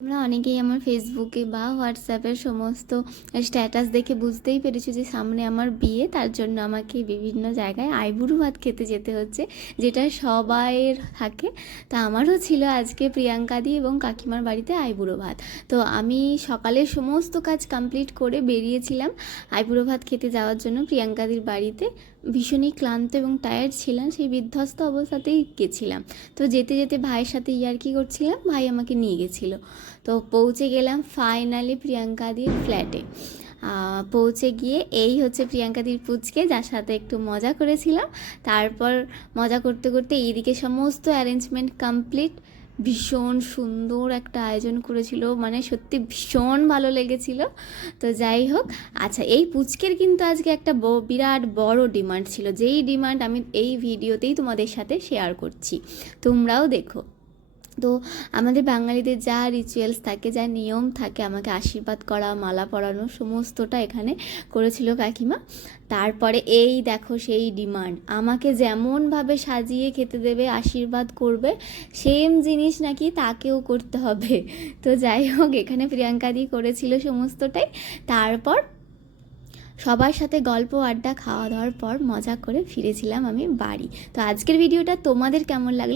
তোমরা অনেকেই আমার ফেসবুকে বা হোয়াটসঅ্যাপের সমস্ত স্ট্যাটাস দেখে বুঝতেই পেরেছো যে সামনে আমার বিয়ে, তার জন্য আমাকে বিভিন্ন জায়গায় আইবুড়ো ভাত খেতে যেতে হচ্ছে, যেটা সবাইয়ের থাকে। তা আমারও ছিল আজকে প্রিয়াঙ্কাদি এবং কাকিমার বাড়িতে আইবুড়ো ভাত। তো আমি সকালের সমস্ত কাজ কমপ্লিট করে বেরিয়েছিলাম আইবুড়ো ভাত খেতে যাওয়ার জন্য প্রিয়াঙ্কাদির বাড়িতে। ভীষণই ক্লান্ত এবং টায়ার্ড ছিলাম, সেই বিধ্বস্ত অবস্থাতেই গেছিলাম। তো যেতে যেতে ভাইয়ের সাথে ইয়ার্কি করছিলাম, ভাই আমাকে নিয়ে গেছিলো। তো পৌঁছে গেলাম ফাইনালি প্রিয়াঙ্কাদির ফ্ল্যাটে। পৌঁছে গিয়ে এই হচ্ছে প্রিয়াঙ্কাদির পুচকে, যার সাথে একটু মজা করেছিলাম। তারপর মজা করতে করতে এইদিকে সমস্ত অ্যারেঞ্জমেন্ট কমপ্লিট। ভীষণ সুন্দর একটা আয়োজন করেছিল, মানে সত্যি ভীষণ ভালো লেগেছিল। তো যাই হোক, আচ্ছা এই পুচকের কিন্তু আজকে একটা বিরাট বড় ডিমান্ড ছিল, যেই ডিমান্ড আমি এই ভিডিওতেই তোমাদের সাথে শেয়ার করছি, তোমরাও দেখো। তো আমাদের বাঙালিদের যা রিচুয়ালস থাকে, যা নিয়ম থাকে, আমাকে আশীর্বাদ করা, মালা পরানো, সমস্তটা এখানে করেছিল কাকিমা। তারপরে এই দেখো সেই ডিমান্ড, আমাকে যেমনভাবে সাজিয়ে খেতে দেবে, আশীর্বাদ করবে, সেম জিনিস নাকি তাকেও করতে হবে। তো যাই হোক, এখানে প্রিয়াঙ্কাদি করেছিল সমস্তটাই। তারপর সবার সাথে গল্প আড্ডা খাওয়া দাওয়ার পর মজা করে ফিরেছিলাম আমি বাড়ি। তো আজকের ভিডিওটা তোমাদের কেমন লাগলো